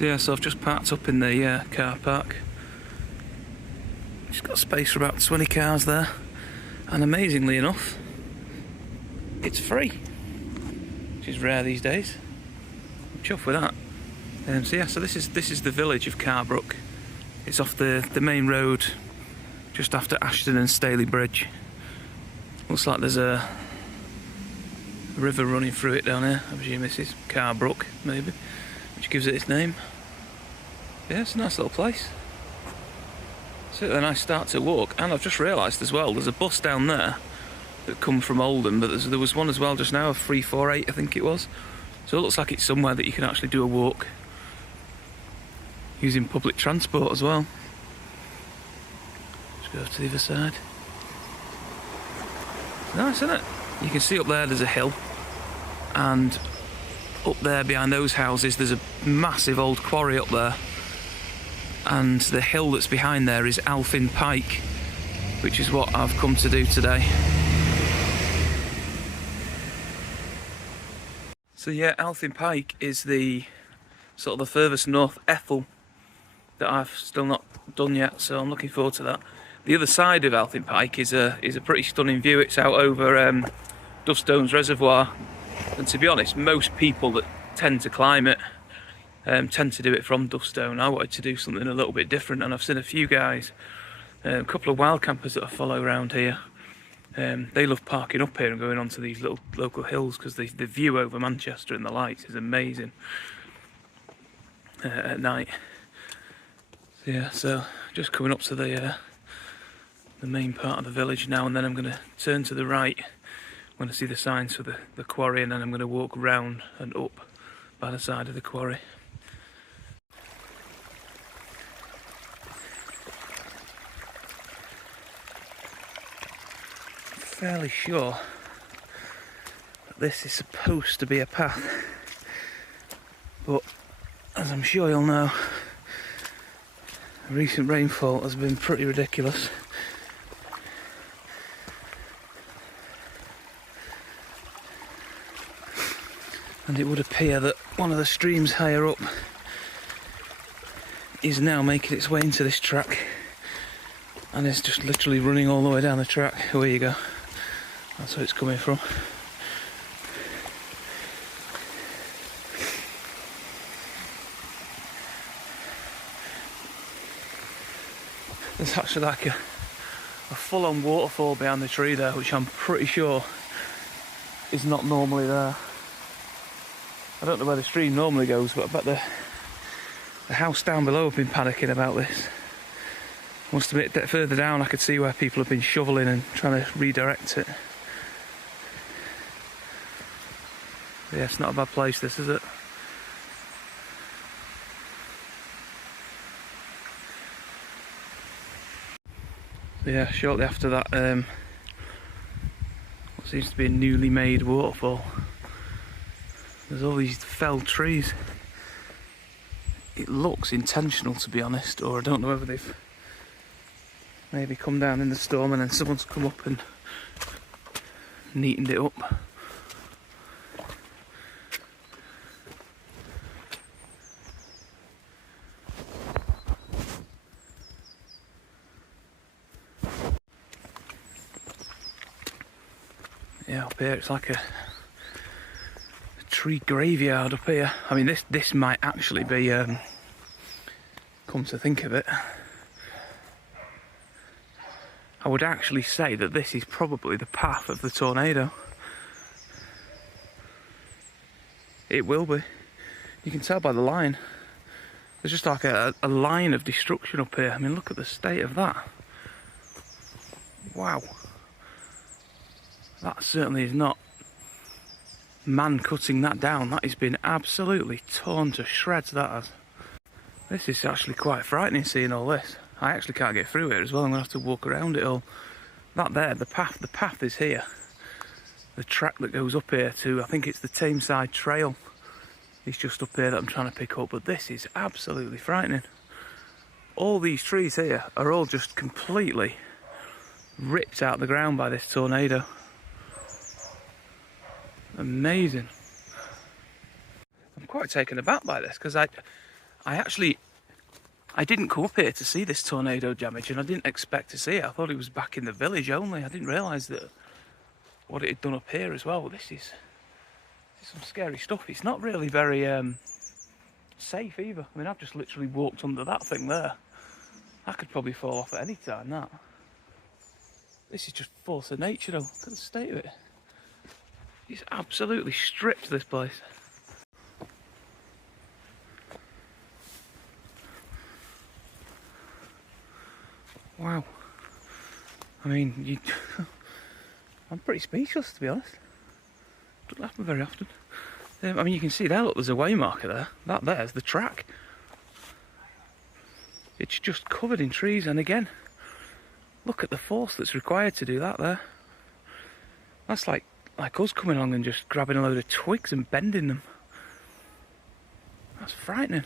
So yeah, so I've just parked up in the car park. Just got space for about 20 cars there, and amazingly enough, it's free, which is rare these days. I'm chuffed with that. So yeah, so this is the village of Carrbrook. It's off the main road, just after Ashton and Staley Bridge. Looks like there's a river running through it down here. I presume this is Carrbrook, maybe, which gives it its name. Yeah, it's a nice little place. Certainly a nice start to walk. And I've just realised as well, there's a bus down there that come from Oldham, but there was one as well just now, a 348 I think it was. So it looks like it's somewhere that you can actually do a walk using public transport as well. Let's go to the other side. It's nice, isn't it? You can see up there's a hill, and up there behind those houses there's a massive old quarry up there, and the hill that's behind there is Alphin Pike, which is what I've come to do today. So yeah, Alphin Pike is the sort of the furthest north Ethel that I've still not done yet, so I'm looking forward to that. The other side of Alphin Pike is a pretty stunning view. It's out over Duffstones Reservoir, and to be honest, most people that tend to climb it tend to do it from Duffstone. I wanted to do something a little bit different, and I've seen a few guys, a couple of wild campers that I follow around here. They love parking up here and going onto these little local hills because the view over Manchester and the lights is amazing at night. So yeah, so just coming up to the main part of the village now, and then I'm going to turn to the right when I see the signs for the quarry, and then I'm going to walk round and up by the side of the quarry. Fairly sure that this is supposed to be a path, but as I'm sure you'll know, the recent rainfall has been pretty ridiculous. And it would appear that one of the streams higher up is now making its way into this track, and it's just literally running all the way down the track. Where you go, that's where it's coming from. There's actually like a full-on waterfall behind the tree there, which I'm pretty sure is not normally there. I don't know where the stream normally goes, but I bet the house down below have been panicking about this. Must admit that further down I could see where people have been shoveling and trying to redirect it. But yeah, it's not a bad place, this, is it? So yeah, shortly after that, what seems to be a newly made waterfall. There's all these felled trees. It looks intentional, to be honest, or I don't know whether they've maybe come down in the storm and then someone's come up and neatened it up. Yeah, up here it's like a tree graveyard up here. I mean, this might actually be, come to think of it, I would actually say that this is probably the path of the tornado. It will be. You can tell by the line. There's just like a line of destruction up here. I mean, look at the state of that. Wow. That certainly is not man cutting that down. That has been absolutely torn to shreds, that has. This is actually quite frightening, seeing all this. I actually can't get through here as well. I'm going to have to walk around it all. That there, the path is here. The track that goes up here to, I think it's the Tameside Trail, is just up here that I'm trying to pick up. But this is absolutely frightening. All these trees here are all just completely ripped out of the ground by this tornado. Amazing. I'm quite taken aback by this, because I I didn't come up here to see this tornado damage, and I didn't expect to see it. I thought it was back in the village only. I didn't realise that what it had done up here as well. This is some scary stuff. It's not really very safe either. I mean, I've just literally walked under that thing there. I could probably fall off at any time, that. This is just force of nature though. Look at the state of it. It's absolutely stripped this place. Wow. I mean, I'm pretty speechless, to be honest. Doesn't happen very often. I mean, you can see there, look, there's a way marker there. That there's the track. It's just covered in trees, and again, look at the force that's required to do that there. That's like us coming along and just grabbing a load of twigs and bending them. That's frightening.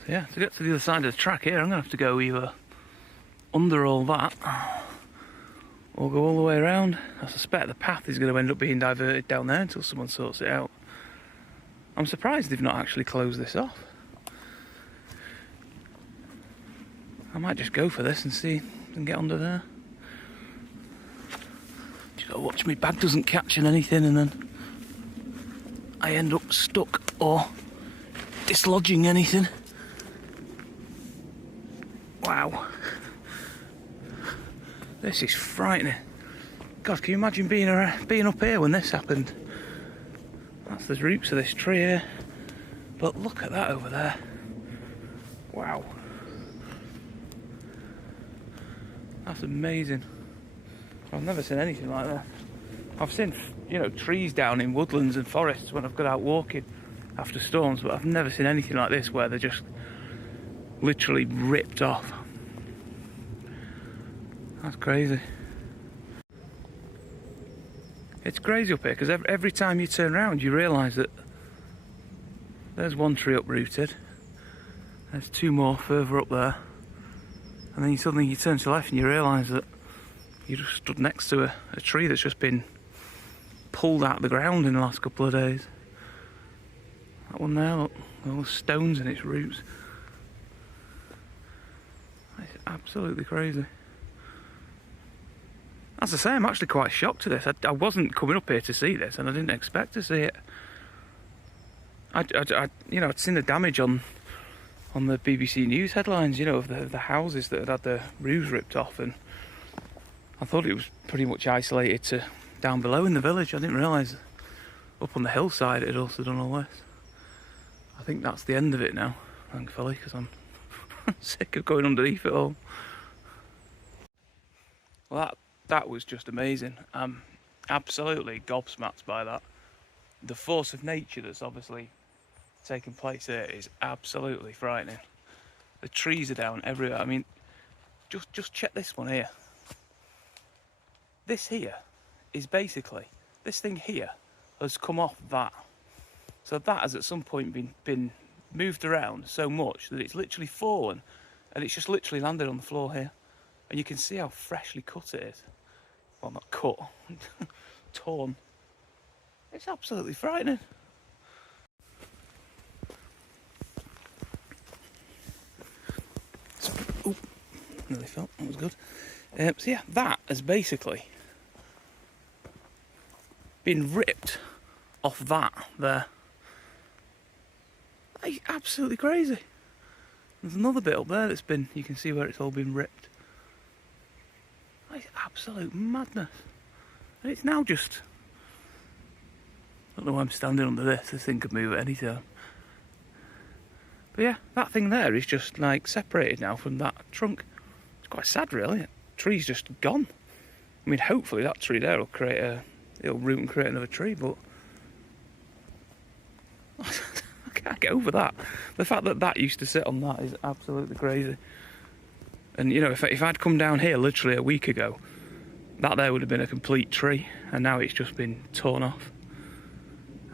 So yeah, to get to the other side of the track here, I'm going to have to go either under all that or go all the way around. I suspect the path is going to end up being diverted down there until someone sorts it out. I'm surprised they've not actually closed this off. I might just go for this and see and get under there. Just gotta watch my bag doesn't catch in anything and then I end up stuck or dislodging anything. Wow. This is frightening. God, can you imagine being up here when this happened? That's the roots of this tree here. But look at that over there. Wow. That's amazing. I've never seen anything like that. I've seen, you know, trees down in woodlands and forests when I've got out walking after storms, but I've never seen anything like this where they're just literally ripped off. That's crazy. It's crazy up here because every time you turn around you realise that there's one tree uprooted, there's two more further up there, and then suddenly you turn to the left and you realise that you just stood next to a tree that's just been pulled out of the ground in the last couple of days. That one there, look, all the stones in its roots. It's absolutely crazy. As I say, I'm actually quite shocked to this. I wasn't coming up here to see this, and I didn't expect to see it. You know, I'd seen the damage on the BBC News headlines, you know, of the houses that had their roofs ripped off, and I thought it was pretty much isolated to down below in the village. I didn't realise up on the hillside it had also done all this. I think that's the end of it now, thankfully, because I'm sick of going underneath it all. Well, that was just amazing. I'm absolutely gobsmacked by that. The force of nature that's obviously taking place there is absolutely frightening. The trees are down everywhere. I mean, just check this one here. This here is basically, this thing here has come off that. So that has at some point been moved around so much that it's literally fallen and it's just literally landed on the floor here. And you can see how freshly cut it is. Well, not cut, torn. It's absolutely frightening. Oh, nearly fell, that was good. So yeah, that has basically been ripped off that there. That is absolutely crazy. There's another bit up there that's been, you can see where it's all been ripped. That is absolute madness. And it's now just, I don't know why I'm standing under this thing could move at any time. But yeah, that thing there is just like separated now from that trunk. It's quite sad really, the tree's just gone. I mean, hopefully that tree there will it'll root and create another tree, but I can't get over that. The fact that that used to sit on that is absolutely crazy. And you know, if I'd come down here literally a week ago, that there would have been a complete tree, and now it's just been torn off.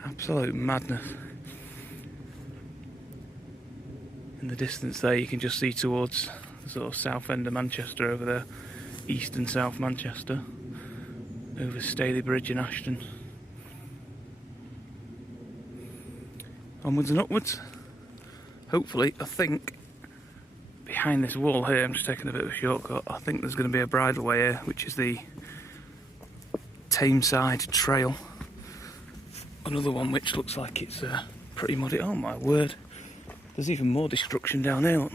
Absolute madness. In the distance there you can just see towards the sort of south end of Manchester over there, east and south Manchester, over Staley Bridge in Ashton. onwards and upwards. Hopefully, I think behind this wall here, I'm just taking a bit of a shortcut, I think there's going to be a bridleway here, which is the Tameside Trail. Another one which looks like it's pretty muddy. Oh my word, there's even more destruction down there, look.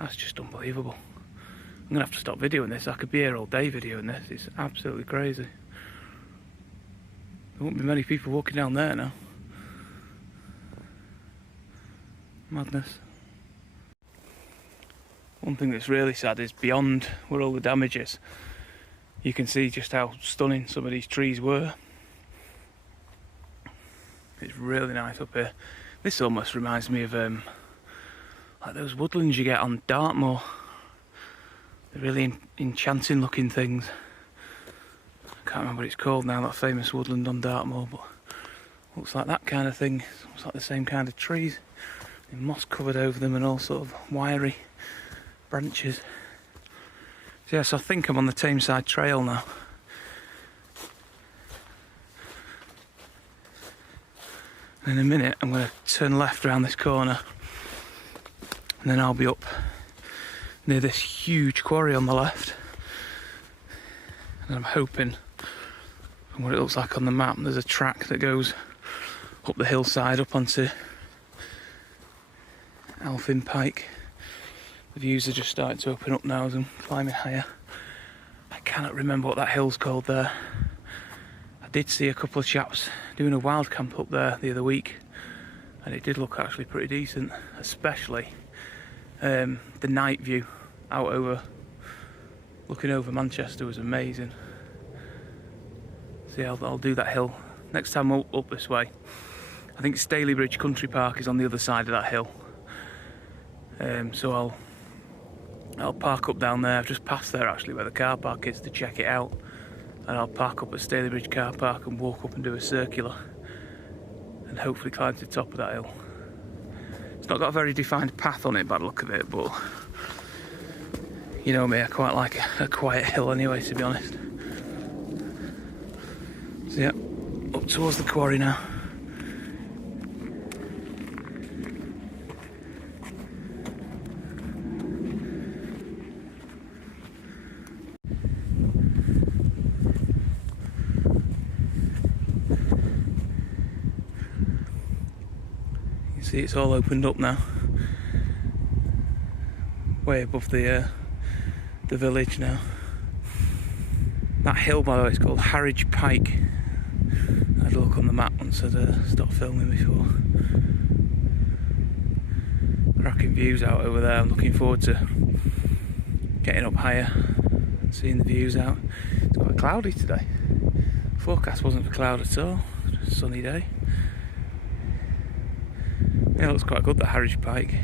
That's just unbelievable. I'm going to have to stop videoing this. I could be here all day videoing this. It's absolutely crazy. There won't be many people walking down there now. Madness. One thing that's really sad is beyond where all the damage is, you can see just how stunning some of these trees were. It's really nice up here. This almost reminds me of like those woodlands you get on Dartmoor. They're really enchanting looking things. I can't remember what it's called now, that famous woodland on Dartmoor, but looks like that kind of thing. Looks like the same kind of trees. And moss covered over them and all sort of wiry branches. So yes, I think I'm on the Tameside Trail now. And in a minute I'm going to turn left around this corner and then I'll be up near this huge quarry on the left. And I'm hoping, from what it looks like on the map, there's a track that goes up the hillside up onto Alphin Pike. The views are just starting to open up now as I'm climbing higher. I cannot remember what that hill's called there. I did see a couple of chaps doing a wild camp up there the other week, and it did look actually pretty decent, especially the night view out over, looking over Manchester was amazing. So yeah, I'll do that hill next time up this way. I think Stalybridge Country Park is on the other side of that hill. So I'll park up down there. I've just passed there actually where the car park is to check it out, and I'll park up at Stalybridge car park and walk up and do a circular and hopefully climb to the top of that hill. It's not got a very defined path on it by the look of it, but you know me, I quite like a quiet hill anyway, to be honest. So yeah, up towards the quarry now. You see it's all opened up now. Way above the village now. That hill, by the way, is called Alphin Pike. I had a look on the map once I'd stopped filming before. Cracking views out over there. I'm looking forward to getting up higher and seeing the views out. It's quite cloudy today. Forecast wasn't for cloud at all. Just a sunny day. Yeah, it looks quite good, the Alphin Pike.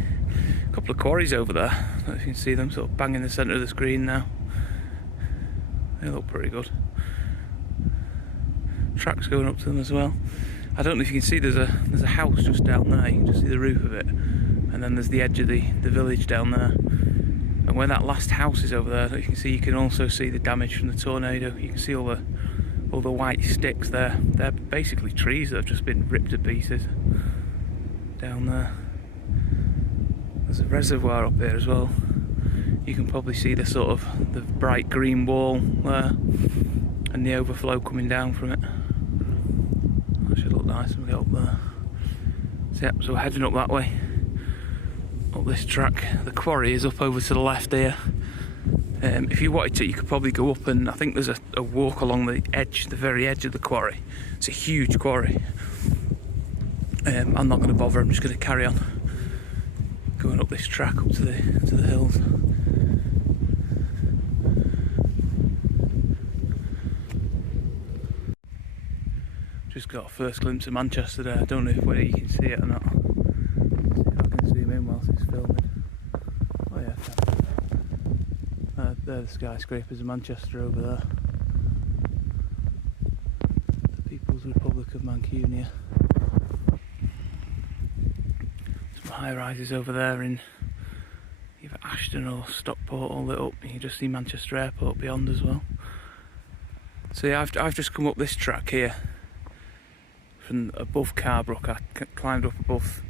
A couple of quarries over there. I don't know if you can see them sort of bang in the centre of the screen now. They look pretty good. Tracks going up to them as well. I don't know if you can see there's a house just down there. You can just see the roof of it, and then there's the edge of the village down there. And where that last house is over there, you can see, you can also see the damage from the tornado. You can see all the white sticks there. They're basically trees that have just been ripped to pieces down there. There's a reservoir up here as well. You can probably see the sort of the bright green wall there and the overflow coming down from it. That should look nice when we get up there. So, yeah, so we're heading up that way, up this track. The quarry is up over to the left here. If you wanted to, you could probably go up, and I think there's a walk along the edge, the very edge of the quarry. It's a huge quarry. I'm not going to bother. I'm just going to carry on going up this track up to the hills. Just got a first glimpse of Manchester there. I don't know whether you can see it or not. See if I can zoom in whilst it's filming. Oh yeah, I can. There are the skyscrapers of Manchester over there. The People's Republic of Mancunia. Some high rises over there in either Ashton or Stockport, all lit up. You can just see Manchester Airport beyond as well. So yeah, I've just come up this track here. from above Carrbrook. I climbed up above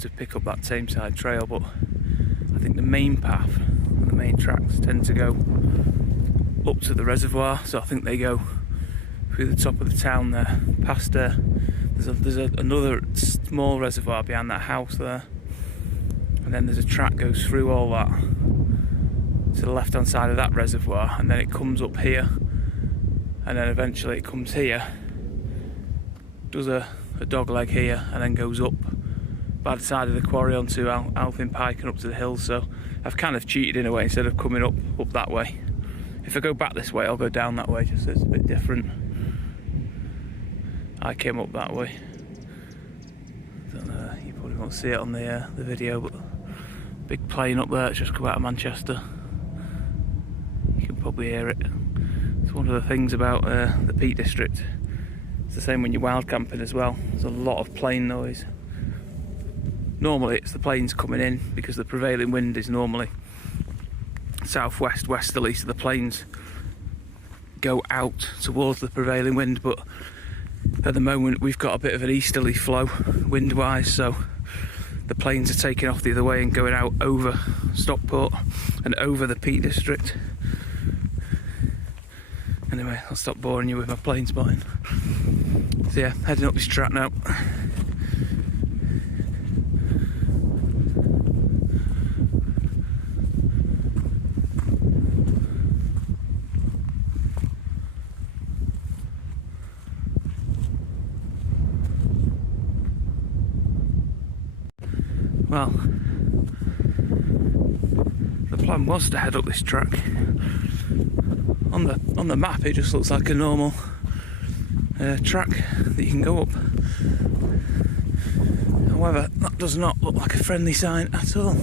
to pick up that Tameside trail, but I think the main path and the main tracks tend to go up to the reservoir, so I think they go through the top of the town there, past there's another small reservoir behind that house there, and then there's a track goes through all that to the left hand side of that reservoir, and then it comes up here, and then eventually it comes here, does a dog leg here, and then goes up by the side of the quarry onto Alphin Pike and up to the hills. So I've kind of cheated in a way, instead of coming up that way. If I go back this way, I'll go down that way, just so it's a bit different. I came up that way. Don't know, you probably won't see it on the video, but big plane up there, it's just come out of Manchester. You can probably hear it. It's one of the things about the Peak District. It's the same when you're wild camping as well. There's a lot of plane noise. Normally it's the planes coming in, because the prevailing wind is normally southwest westerly, so the planes go out towards the prevailing wind, but at the moment we've got a bit of an easterly flow wind wise, so the planes are taking off the other way and going out over Stockport and over the Peak District. Anyway, I'll stop boring you with my plane spotting. So yeah, heading up this track now. Well, the plan was to head up this track. On the map, it just looks like a normal track that you can go up. However, that does not look like a friendly sign at all.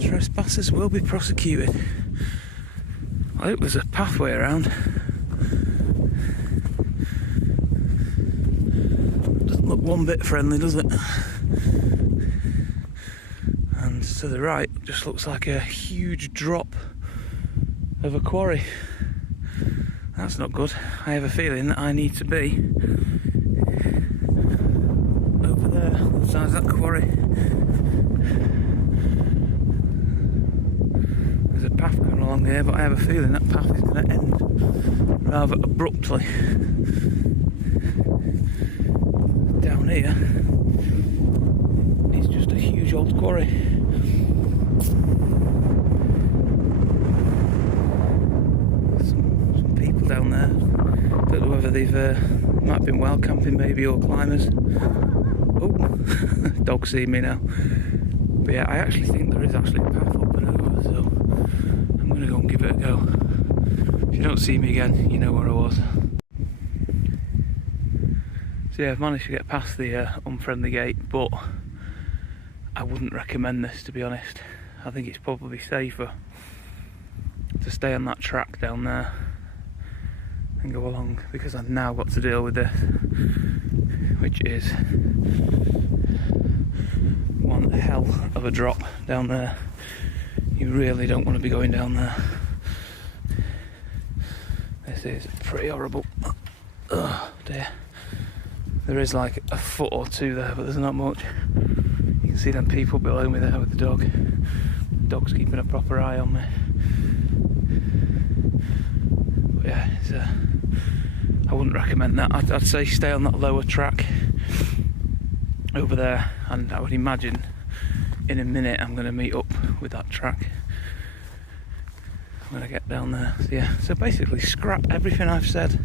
Trespassers will be prosecuted. I hope there's a pathway around. Doesn't look one bit friendly, does it? And to the right, just looks like a huge drop of a quarry. That's not good. I have a feeling that I need to be over there, on the side of that quarry. There's a path going along here, but I have a feeling that path is going to end rather abruptly. Down here, it's just a huge old quarry. Some people down there. Don't know whether they've might have been wild camping maybe, or climbers. Oh, dog seeing me now. But yeah, I actually think there is actually a path up and over, so I'm going to go and give it a go. If you don't see me again, you know where I was. So yeah, I've managed to get past the unfriendly gate, but I wouldn't recommend this, to be honest. I think it's probably safer to stay on that track down there and go along, because I've now got to deal with this, which is one hell of a drop down there. You really don't want to be going down there. This is pretty horrible. Oh dear. There is like a foot or two there, but there's not much. You can see them people below me there with the dog. The dog's keeping a proper eye on me. But yeah, it's, I wouldn't recommend that. I'd say stay on that lower track over there, and I would imagine in a minute I'm going to meet up with that track. I'm going to get down there. So yeah, so basically scrap everything I've said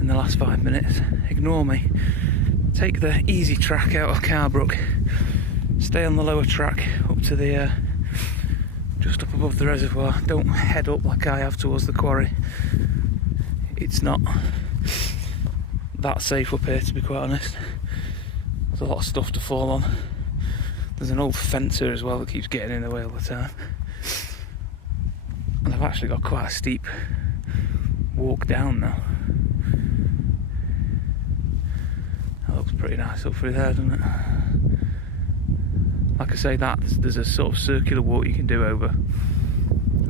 in the last 5 minutes. Ignore me. Take the easy track out of Carrbrook. Stay on the lower track up to the just up above the reservoir. Don't head up like I have towards the quarry. It's not that safe up here, to be quite honest. There's a lot of stuff to fall on. There's an old fence here as well that keeps getting in the way all the time. And I've actually got quite a steep walk down now. That looks pretty nice up through there, doesn't it? Like I say, there's a sort of circular walk you can do over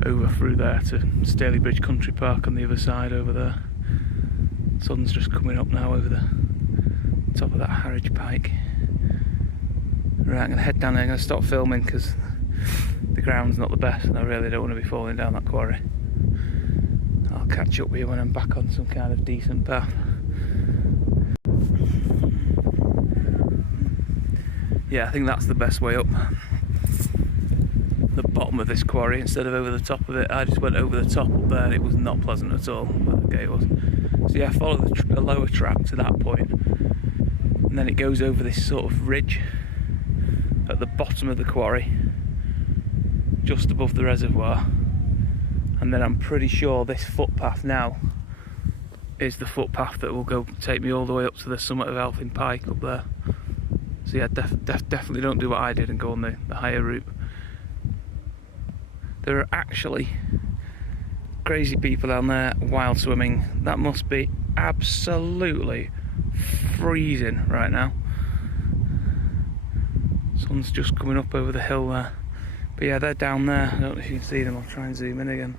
over through there to Stalybridge Country Park on the other side over there. Sun's just coming up now over the top of that Harwich Pike. Right, I'm going to head down there. I'm going to stop filming because the ground's not the best and I really don't want to be falling down that quarry. I'll catch up with you when I'm back on some kind of decent path. Yeah, I think that's the best way up. The bottom of this quarry instead of over the top of it. I just went over the top up there and it was not pleasant at all. Well, okay, it was. So yeah, follow the lower track to that point, and then it goes over this sort of ridge at the bottom of the quarry, just above the reservoir. And then I'm pretty sure this footpath now is the footpath that will take me all the way up to the summit of Alphin Pike up there. So yeah, definitely don't do what I did and go on the higher route. There are actually crazy people down there wild swimming. That must be absolutely freezing right now. Sun's just coming up over the hill there. But yeah, they're down there. I don't know if you can see them. I'll try and zoom in again.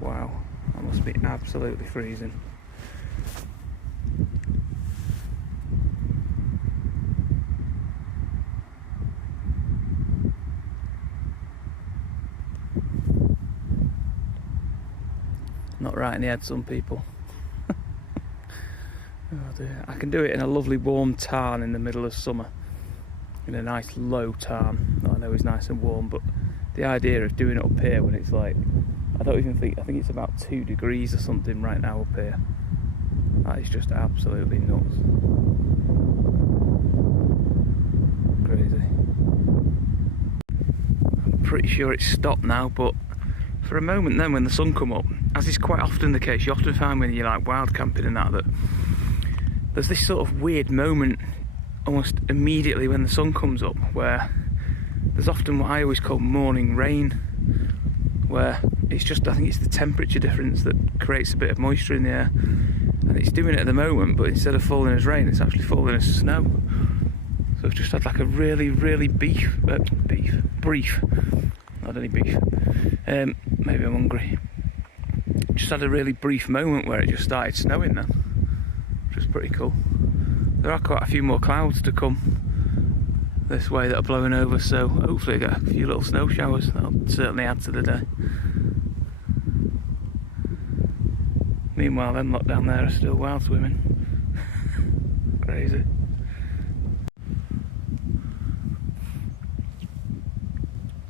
Wow, that must be absolutely freezing. Not right in the head, some people. Oh dear. I can do it in a lovely warm tarn in the middle of summer. In a nice low tarn. I know it's nice and warm, but the idea of doing it up here when it's like, I think it's about 2 degrees or something right now up here. That is just absolutely nuts. Crazy. I'm pretty sure it's stopped now, but for a moment then when the sun come up, as is quite often the case, you often find when you're like wild camping and that there's this sort of weird moment almost immediately when the sun comes up where there's often what I always call morning rain, where it's just, I think it's the temperature difference that creates a bit of moisture in the air, and it's doing it at the moment, but instead of falling as rain it's actually falling as snow. So I've just had like a really brief, not any beef, maybe I'm hungry. Just had a really brief moment where it just started snowing then, which was pretty cool. There are quite a few more clouds to come this way that are blowing over, so hopefully I get a few little snow showers. That'll certainly add to the day. Meanwhile, them lot down there are still wild swimming. Crazy.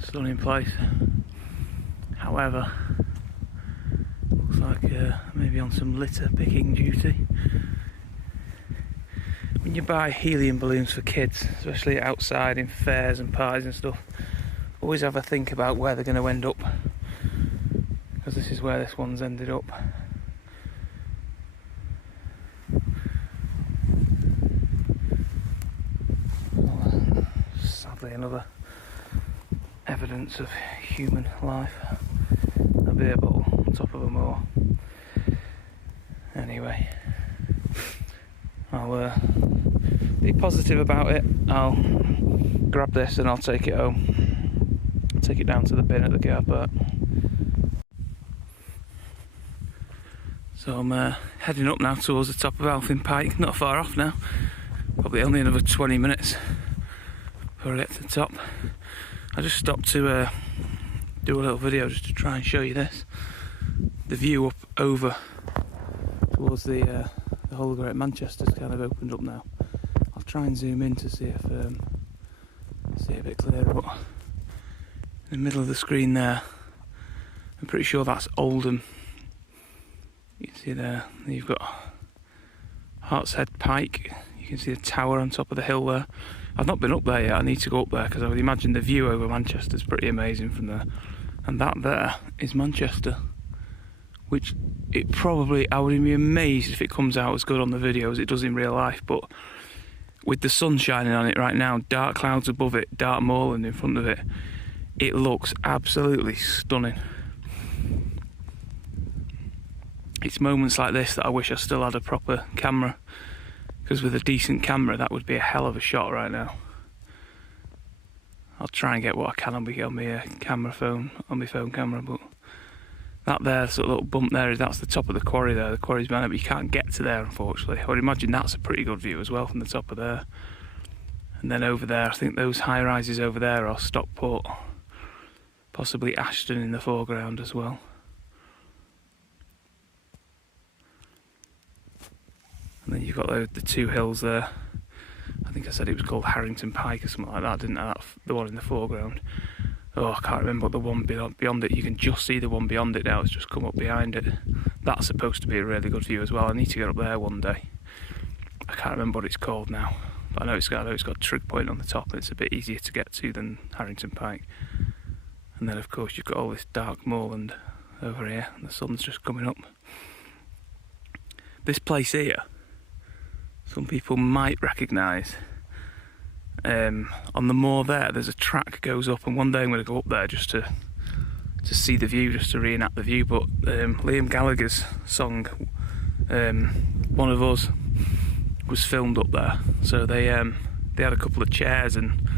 Stunning place. However, looks like maybe on some litter picking duty. When you buy helium balloons for kids, especially outside in fairs and parties and stuff, always have a think about where they're going to end up, because this is where this one's ended up. Sadly, another evidence of human life. A beer bottle on top of a moor. Anyway, I'll be positive about it. I'll grab this and I'll take it home. Take it down to the bin at the car park. So I'm heading up now towards the top of Alphin Pike. Not far off now. Probably only another 20 minutes before I get to the top. I just stopped to do a little video just to try and show you this. The view up over towards the whole of Great Manchester's kind of opened up now. I'll try and zoom in to see if see a bit clearer. But in the middle of the screen there, I'm pretty sure that's Oldham. You can see there. You've got Hartshead Pike. You can see the tower on top of the hill there. I've not been up there yet. I need to go up there because I would imagine the view over Manchester is pretty amazing from there. And that there is Manchester, which it probably, I would be amazed if it comes out as good on the video as it does in real life, but with the sun shining on it right now, dark clouds above it, dark moorland in front of it, it looks absolutely stunning. It's moments like this that I wish I still had a proper camera, because with a decent camera that would be a hell of a shot right now. I'll try and get what I can on my phone camera, but that there sort of little bump there, that's the top of the quarry there. The quarry's behind it, but you can't get to there, unfortunately. I would imagine that's a pretty good view as well from the top of there. And then over there, I think those high rises over there are Stockport, possibly Ashton in the foreground as well. And then you've got the two hills there. I think I said it was called Harrington Pike or something like that, didn't I? That's the one in the foreground. Oh, I can't remember the one beyond it. You can just see the one beyond it now. It's just come up behind it. That's supposed to be a really good view as well. I need to get up there one day. I can't remember what it's called now, but I know it's got a trig point on the top, and it's a bit easier to get to than Harrington Pike. And then, of course, you've got all this dark moorland over here, and the sun's just coming up. This place here, some people might recognise. On the moor there's a track goes up, and one day I'm going to go up there just to see the view, just to reenact the view. But Liam Gallagher's song, One of Us, was filmed up there. So they had a couple of chairs and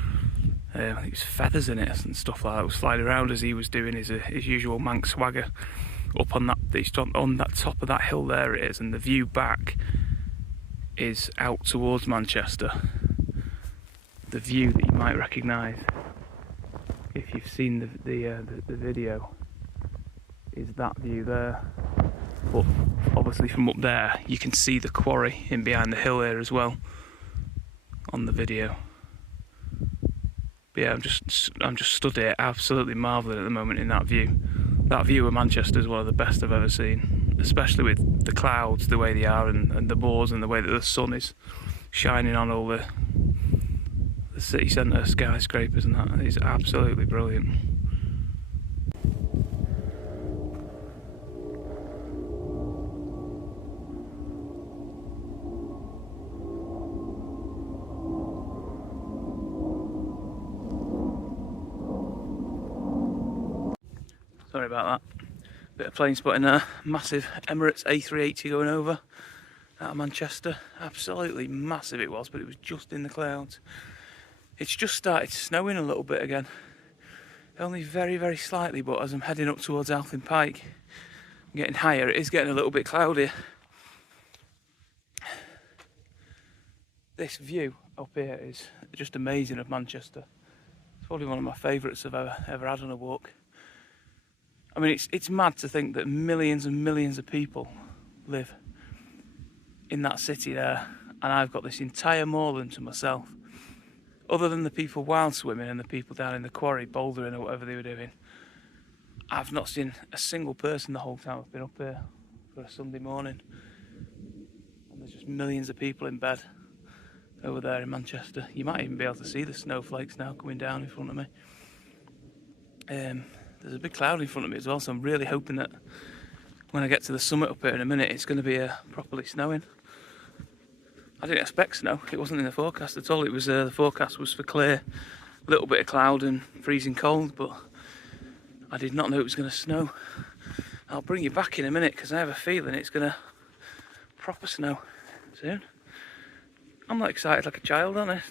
I think it was feathers in it and stuff like that. It was flying around as he was doing his usual Manx swagger up on that top of that hill there it is, and the view back is out towards Manchester. The view that you might recognise if you've seen the video is that view there, but obviously from up there you can see the quarry in behind the hill here as well on the video. But yeah, I'm just stood here absolutely marvelling at the moment in that view. That view of Manchester is one of the best I've ever seen, especially with the clouds the way they are, and the moors, and the way that the sun is shining on all the city centre skyscrapers and that. It's absolutely brilliant. Sorry about that. Bit of plane spotting there. Massive Emirates A380 going over out of Manchester. Absolutely massive it was, but it was just in the clouds. It's just started snowing a little bit again. Only very, very slightly, but as I'm heading up towards Alphin Pike, I'm getting higher, it is getting a little bit cloudier. This view up here is just amazing of Manchester. It's probably one of my favourites I've ever had on a walk. I mean, it's mad to think that millions and millions of people live in that city there, and I've got this entire moorland to myself. Other than the people wild swimming and the people down in the quarry bouldering or whatever they were doing, I've not seen a single person the whole time I've been up here for a Sunday morning. And there's just millions of people in bed over there in Manchester. You might even be able to see the snowflakes now coming down in front of me. There's a big cloud in front of me as well, so I'm really hoping that when I get to the summit up here in a minute, it's going to be properly snowing. I didn't expect snow. It wasn't in the forecast at all. It was the forecast was for clear, a little bit of cloud and freezing cold, but I did not know it was going to snow. I'll bring you back in a minute because I have a feeling it's going to proper snow soon. I'm not excited like a child, honest.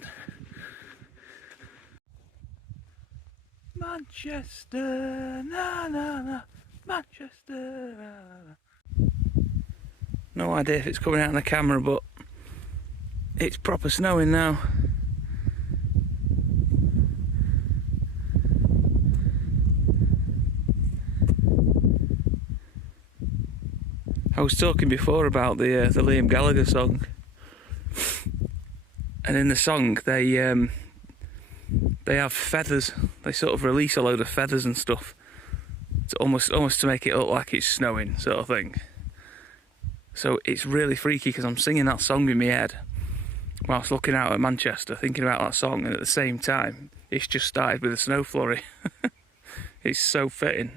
Manchester, na na na, Manchester, na na. No idea if it's coming out on the camera, but it's proper snowing now. I was talking before about the Liam Gallagher song, and in the song they have feathers. They sort of release a load of feathers and stuff, to almost to make it look like it's snowing, sort of thing. So it's really freaky because I'm singing that song in my head whilst looking out at Manchester, thinking about that song, and at the same time, it's just started with a snow flurry. It's so fitting.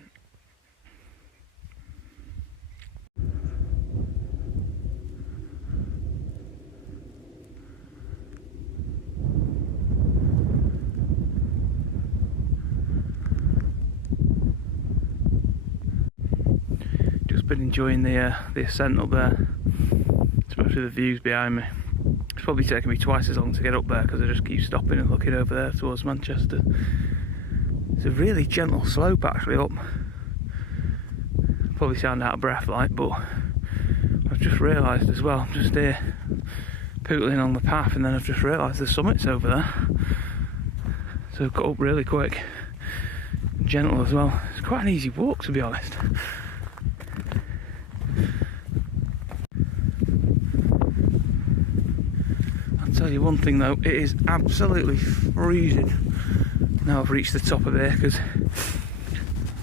Just been enjoying the ascent up there, especially the views behind me. It's probably taken me twice as long to get up there because I just keep stopping and looking over there towards Manchester. It's a really gentle slope actually up. Probably sound out of breath like, but I've just realised as well, I'm just here pootling on the path, and then I've just realised the summit's over there. So I've got up really quick. Gentle as well. It's quite an easy walk, to be honest. I'll tell you one thing though, it is absolutely freezing now I've reached the top of here, because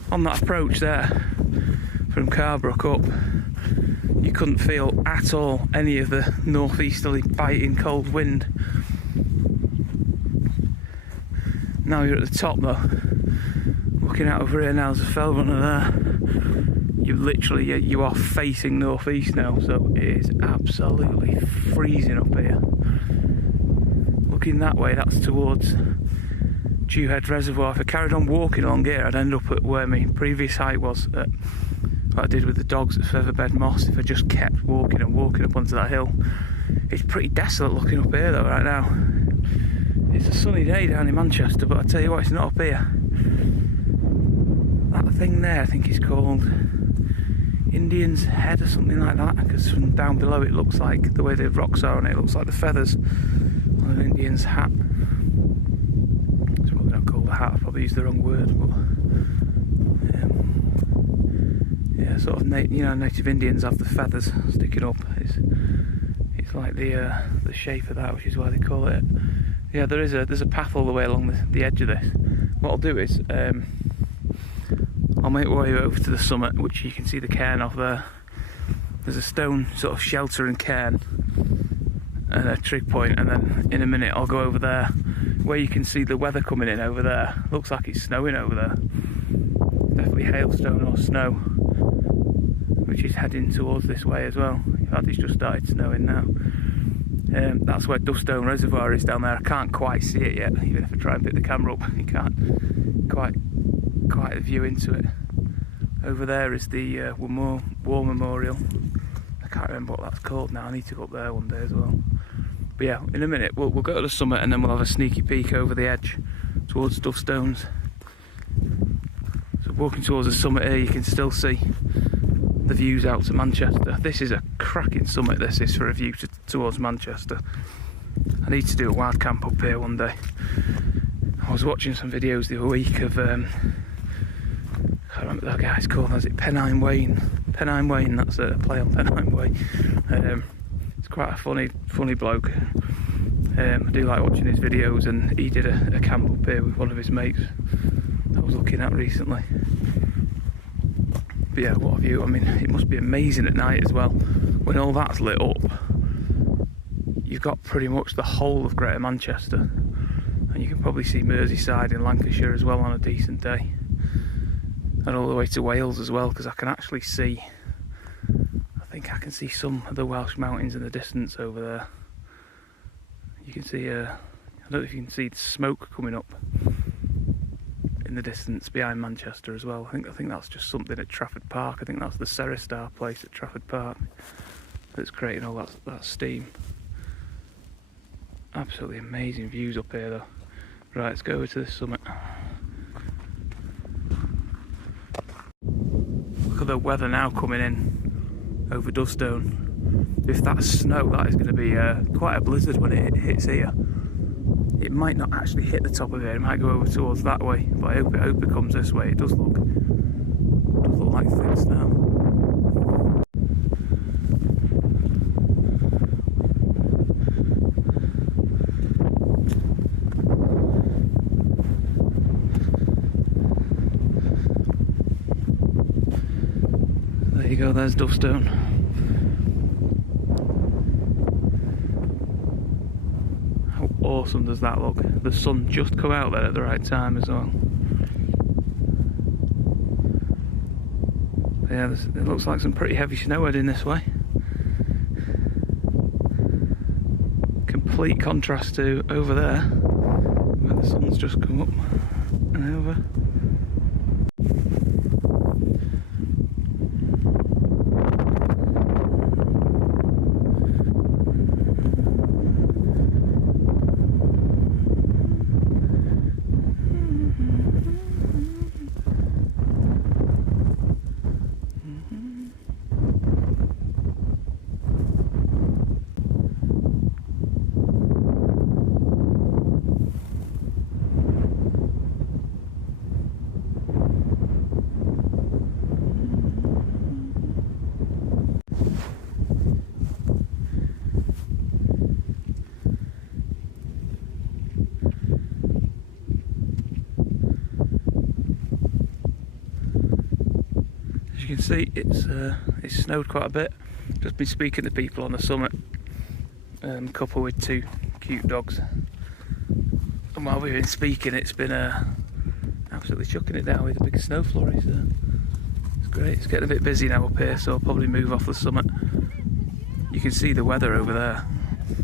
on that approach there from Carrbrook up, you couldn't feel at all any of the northeasterly biting cold wind. Now you're at the top though, looking out over here now, there's a fell runner there. You are facing northeast now, so it is absolutely freezing up here. Looking that way, that's towards Dewhead Reservoir. If I carried on walking along here, I'd end up at where my previous height was, at what I did with the dogs at Featherbed Moss. If I just kept walking and walking up onto that hill. It's pretty desolate looking up here though right now. It's a sunny day down in Manchester, but I tell you what, it's not up here. That thing there, I think is called Indian's Head or something like that, because from down below it looks like, the way the rocks are on it, looks like the feathers on an Indian's hat. It's probably not called a hat, I probably used the wrong word, but yeah, sort of native Indians have the feathers sticking up. It's like the shape of that, which is why they call it. Yeah, there's a path all the way along the edge of this. What I'll do is I'll make my way over to the summit, which you can see the cairn off there. There's a stone sort of shelter and cairn and a trig point, and then in a minute I'll go over there where you can see the weather coming in over there. Looks like it's snowing over there. Definitely hailstone or snow, which is heading towards this way as well. In fact, it's just started snowing now. That's where Dustone Reservoir is down there. I can't quite see it yet, even if I try and pick the camera up. You can't quite view into it. Over there is the War Memorial. I can't remember what that's called now. I need to go up there one day as well. But yeah, in a minute we'll go to the summit, and then we'll have a sneaky peek over the edge towards Duffstones. So walking towards the summit here, you can still see the views out to Manchester. This is a cracking summit, this is, for a view towards Manchester. I need to do a wild camp up here one day. I was watching some videos the other week of I can't remember what that guy's called. Is it Pennine Wayne? Pennine Wayne, that's a play on Pennine Way. It's quite a funny bloke. I do like watching his videos, and he did a camp up here with one of his mates that I was looking at recently. But yeah, what a view. I mean, it must be amazing at night as well. When all that's lit up, you've got pretty much the whole of Greater Manchester. And you can probably see Merseyside in Lancashire as well on a decent day. And all the way to Wales as well, because I can actually see, I think I can see some of the Welsh mountains in the distance over there. You can see, I don't know if you can see the smoke coming up in the distance behind Manchester as well. I think that's just something at Trafford Park. I think that's the Cerestar place at Trafford Park that's creating all that steam. Absolutely amazing views up here though. Right, let's go over to the summit. Look at the weather now coming in over Dustone. If that's snow, that is going to be quite a blizzard when it hits here. It might not actually hit the top of it, it might go over towards that way, but I hope it comes this way. It does look like thick snow. There you go, there's Dustone. How awesome does that look? The sun just come out there at the right time as well. Yeah, it looks like some pretty heavy snow heading this way. Complete contrast to over there, where the sun's just come up and over. you can see, it's snowed quite a bit. Just been speaking to people on the summit, a couple with 2 cute dogs. And while we've been speaking, it's been absolutely chucking it down with a big snow flurry. So it's great. It's getting a bit busy now up here, so I'll probably move off the summit. You can see the weather over there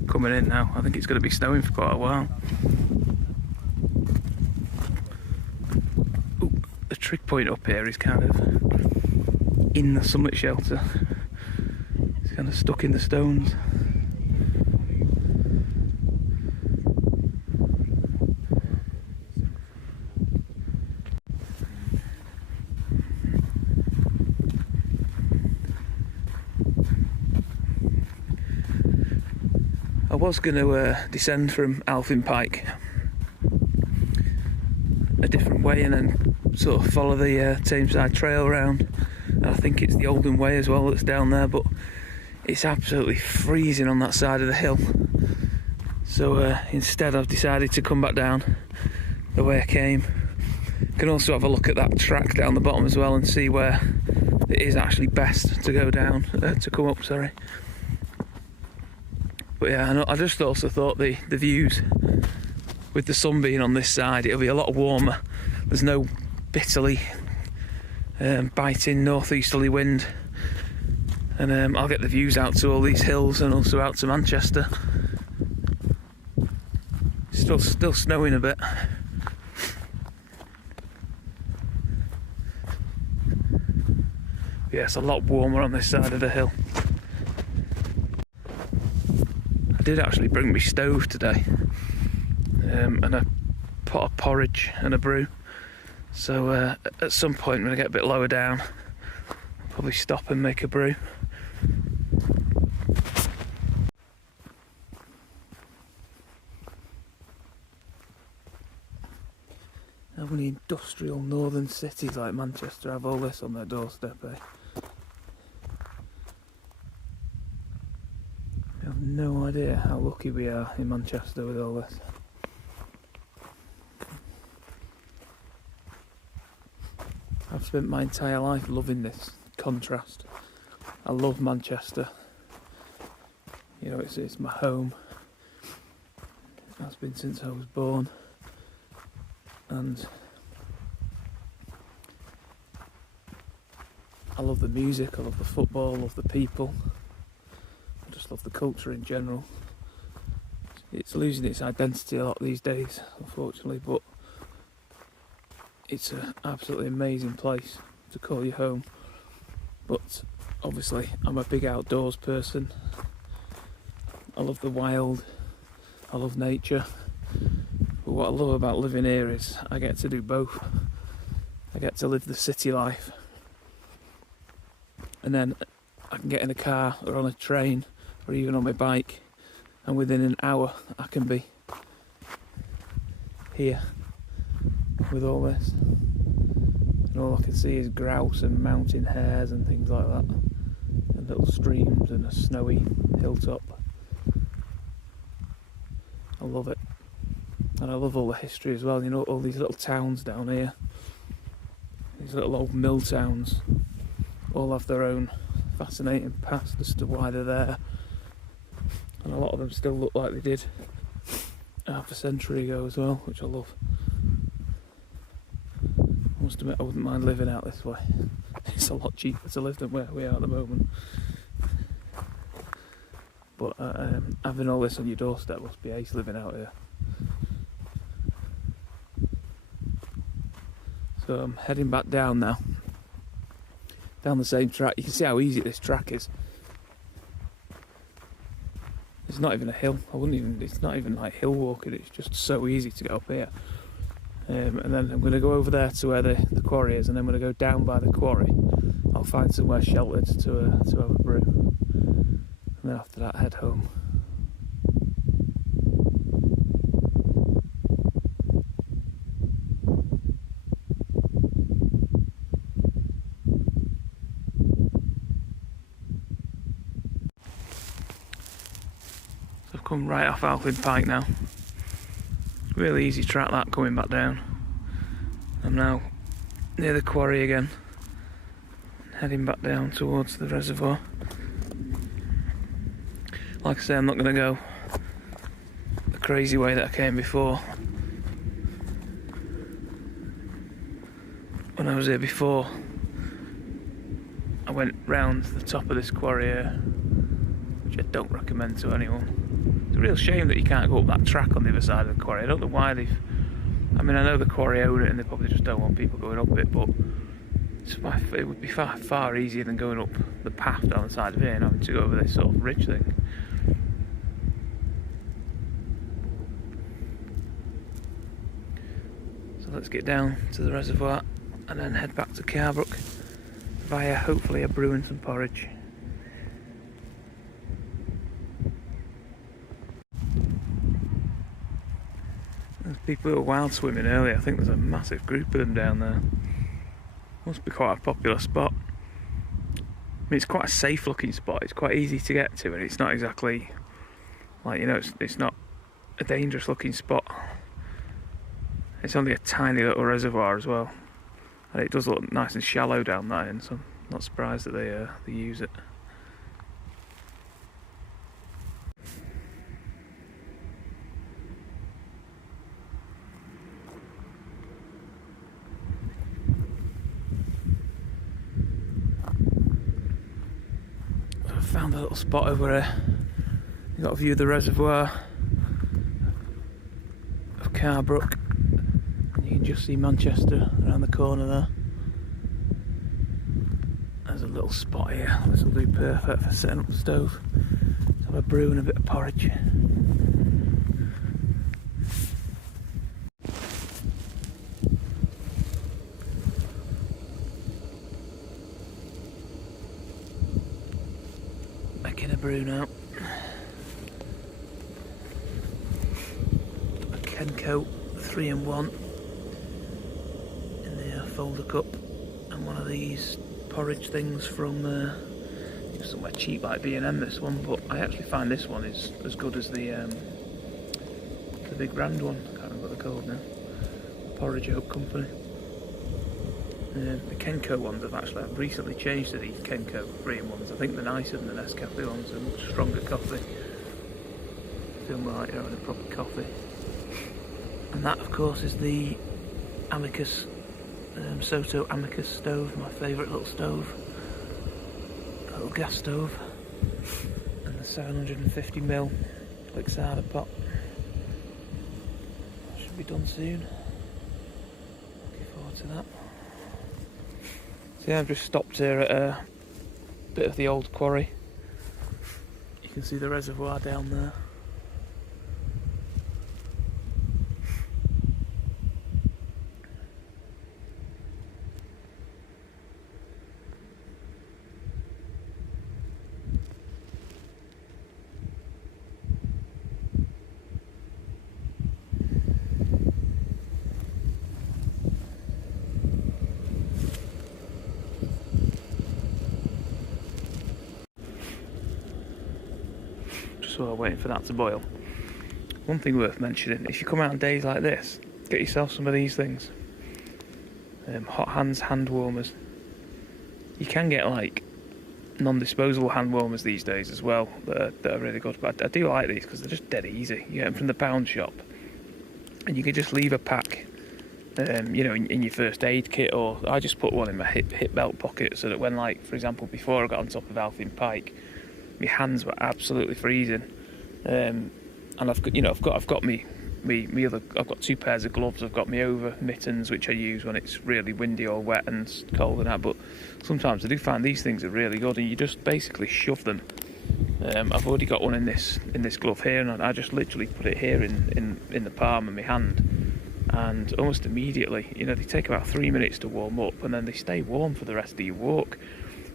coming in now. I think it's going to be snowing for quite a while. Ooh, the trig point up here is kind of in the summit shelter. It's kind of stuck in the stones. I was going to descend from Alphin Pike a different way and then sort of follow the Tameside Trail around. And I think it's the Oldham Way as well that's down there, but it's absolutely freezing on that side of the hill. So instead I've decided to come back down the way I came. Can also have a look at that track down the bottom as well and see where it is actually best to go down, to come up, sorry. But yeah, I just also thought the views, with the sun being on this side, it'll be a lot warmer. There's no bitterly biting northeasterly wind, and I'll get the views out to all these hills and also out to Manchester. Still snowing a bit. Yeah, it's a lot warmer on this side of the hill. I did actually bring my stove today, and a pot of porridge and a brew. So at some point when I get a bit lower down, I'll probably stop and make a brew. How many industrial northern cities like Manchester have all this on their doorstep, eh? I have no idea how lucky we are in Manchester with all this. I've spent my entire life loving this contrast. I love Manchester. You know, it's my home. It has been since I was born. And I love the music, I love the football, I love the people. I just love the culture in general. It's losing its identity a lot these days, unfortunately, but it's an absolutely amazing place to call your home. But obviously I'm a big outdoors person. I love the wild, I love nature. But what I love about living here is I get to do both. I get to live the city life, and then I can get in a car or on a train or even on my bike, and within an hour I can be here with all this, and all I can see is grouse and mountain hares and things like that, and little streams and a snowy hilltop. I love it. And I love all the history as well, you know, all these little towns down here, these little old mill towns, all have their own fascinating past as to why they're there, and a lot of them still look like they did half a century ago as well, which I love. I must admit I wouldn't mind living out this way. It's a lot cheaper to live than where we are at the moment. But having all this on your doorstep must be ace living out here. So I'm heading back down now, down the same track. You can see how easy this track is. It's not even a hill. It's not even like hill walking. It's just so easy to get up here. And then I'm going to go over there to where the quarry is, and then I'm going to go down by the quarry. I'll find somewhere sheltered to have a brew, and then after that head home. Come right off Alphin Pike now. Really easy track that, coming back down. I'm now near the quarry again, heading back down towards the reservoir. Like I say, I'm not going to go the crazy way that I came before. When I was here before, I went round the top of this quarry here, which I don't recommend to anyone. It's a real shame that you can't go up that track on the other side of the quarry. I don't know why they've... I mean, I know the quarry own it and they probably just don't want people going up it, but it would be far easier than going up the path down the side of here and having to go over this sort of ridge thing. So let's get down to the reservoir and then head back to Carrbrook via hopefully a brew and some porridge. There's people who were wild swimming earlier. I think there's a massive group of them down there. Must be quite a popular spot. I mean, it's quite a safe looking spot. It's quite easy to get to and it's not exactly like, you know, it's not a dangerous looking spot. It's only a tiny little reservoir as well. And it does look nice and shallow down that end, so I'm not surprised that they use it. So I found a little spot over here. You've got a view of the reservoir of Carrbrook. You can just see Manchester around the corner there. There's a little spot here. This will do perfect for setting up the stove. Let's have a brew and a bit of porridge. Making a brew now. A Kenco 3-in-1. Folder cup and one of these porridge things from somewhere cheap like B&M, this one, but I actually find this one is as good as the big brand one. I can't remember what they're called now. Porridge Oak Company. The Kenco ones I've recently changed to these Kenco 3-in-1s. I think they're nicer than the Nescafe ones. They're much stronger coffee. Feel more like you're having a proper coffee. And that, of course, is the Amicus Soto Amicus stove, my favourite little stove, a little gas stove, and the 750ml Lixada pot. Should be done soon. Looking forward to that. So yeah, I've just stopped here at a bit of the old quarry. You can see the reservoir down there. So I'm waiting for that to boil. One thing worth mentioning, if you come out on days like this, get yourself some of these things. Hot hands hand warmers. You can get like non-disposable hand warmers these days as well that are really good, but I do like these because they're just dead easy. You get them from the pound shop and you can just leave a pack you know, in your first aid kit, or I just put one in my hip belt pocket so that when, like, for example, before I got on top of Alphin Pike, my hands were absolutely freezing, and I've got two pairs of gloves. I've got my over mittens, which I use when it's really windy or wet and cold and that. But sometimes I do find these things are really good, and you just basically shove them. I've already got one in this glove here, and I just literally put it here in the palm of my hand, and almost immediately, you know, they take about 3 minutes to warm up, and then they stay warm for the rest of your walk.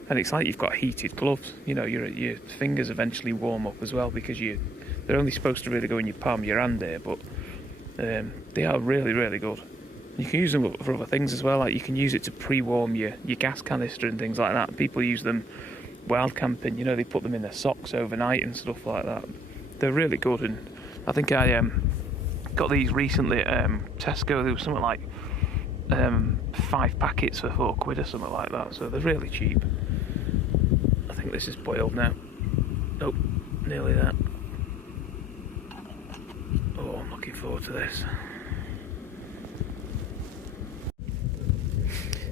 And it's like you've got heated gloves. You know, your fingers eventually warm up as well, because they're only supposed to really go in your palm, your hand here, but they are really, really good. You can use them for other things as well, like you can use it to pre-warm your gas canister and things like that. People use them wild camping, you know, they put them in their socks overnight and stuff like that. They're really good, and I think I got these recently at Tesco. There was something like 5 packets for £4 or something like that, so they're really cheap. I think this is boiled now. Nope, nearly that. Oh, I'm looking forward to this.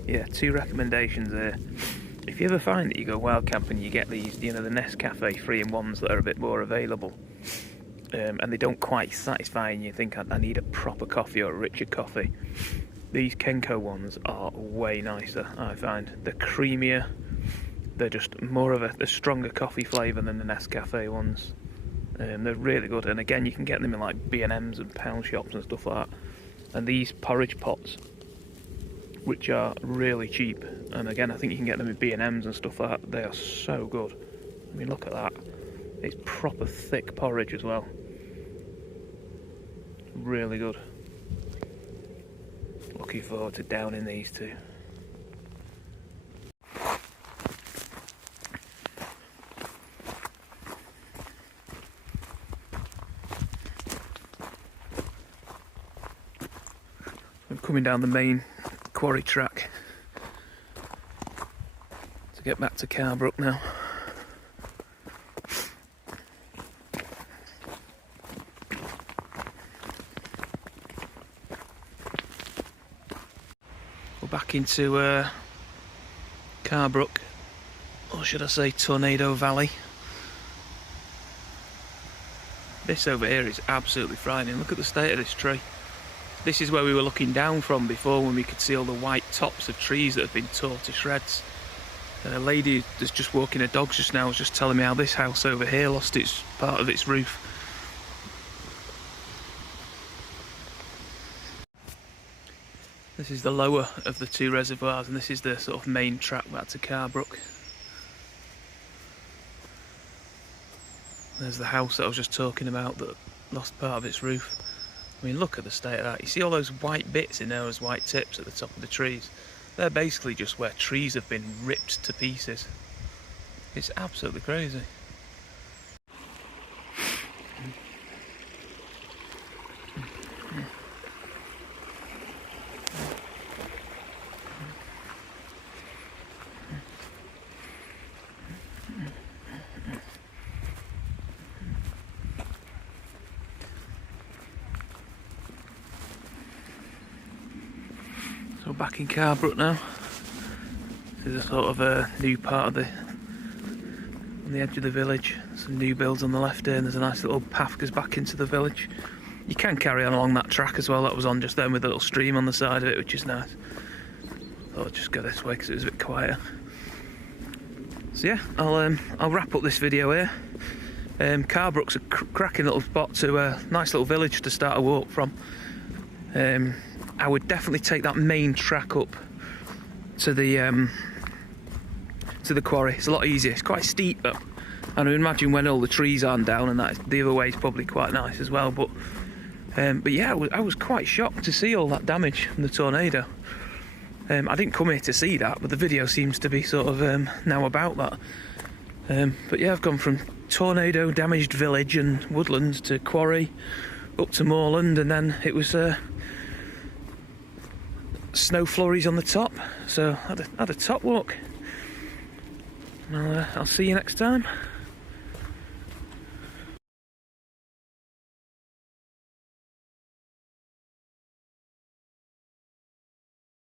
Yeah, 2 recommendations there. If you ever find that you go wild camping, you get these, you know, the Nescafe 3-in-1s that are a bit more available, and they don't quite satisfy, and you think, I need a proper coffee or a richer coffee. These Kenko ones are way nicer, I find. They're creamier, they're just more of a stronger coffee flavour than the Nescafe ones. They're really good, and again, you can get them in like B&M's and pound shops and stuff like that. And these porridge pots, which are really cheap, and again I think you can get them in B&M's and stuff like that, they are so good. I mean, look at that, it's proper thick porridge as well. Really good. Looking forward to downing these 2. I'm coming down the main quarry track to get back to Carrbrook now. We're back into Carrbrook, or should I say Tornado Valley. This over here is absolutely frightening. Look at the state of this tree. This is where we were looking down from before, when we could see all the white tops of trees that have been tore to shreds. And a lady that's just walking her dogs just now was just telling me how this house over here lost its part of its roof. This is the lower of the 2 reservoirs, and this is the sort of main track back to Carrbrook. There's the house that I was just talking about that lost part of its roof. I mean, look at the state of that. You see all those white bits in there as white tips at the top of the trees? They're basically just where trees have been ripped to pieces. It's absolutely crazy. So we're back in Carrbrook now. This is a sort of a new part of on the edge of the village. Some new builds on the left here, and there's a nice little path goes back into the village. You can carry on along that track as well that was on just then, with a little stream on the side of it, which is nice. I'll just go this way because it was a bit quieter. So yeah, I'll wrap up this video here. Carrbrook's a cracking little spot to a nice little village to start a walk from. I would definitely take that main track up to the quarry. It's a lot easier. It's quite steep though, and I imagine when all the trees aren't down, and that the other way is probably quite nice as well. But yeah, I was quite shocked to see all that damage from the tornado. I didn't come here to see that, but the video seems to be sort of now about that. But yeah, I've gone from tornado damaged village and woodlands to quarry, up to moorland, and then it was snow flurries on the top. So I had a top walk. I'll see you next time.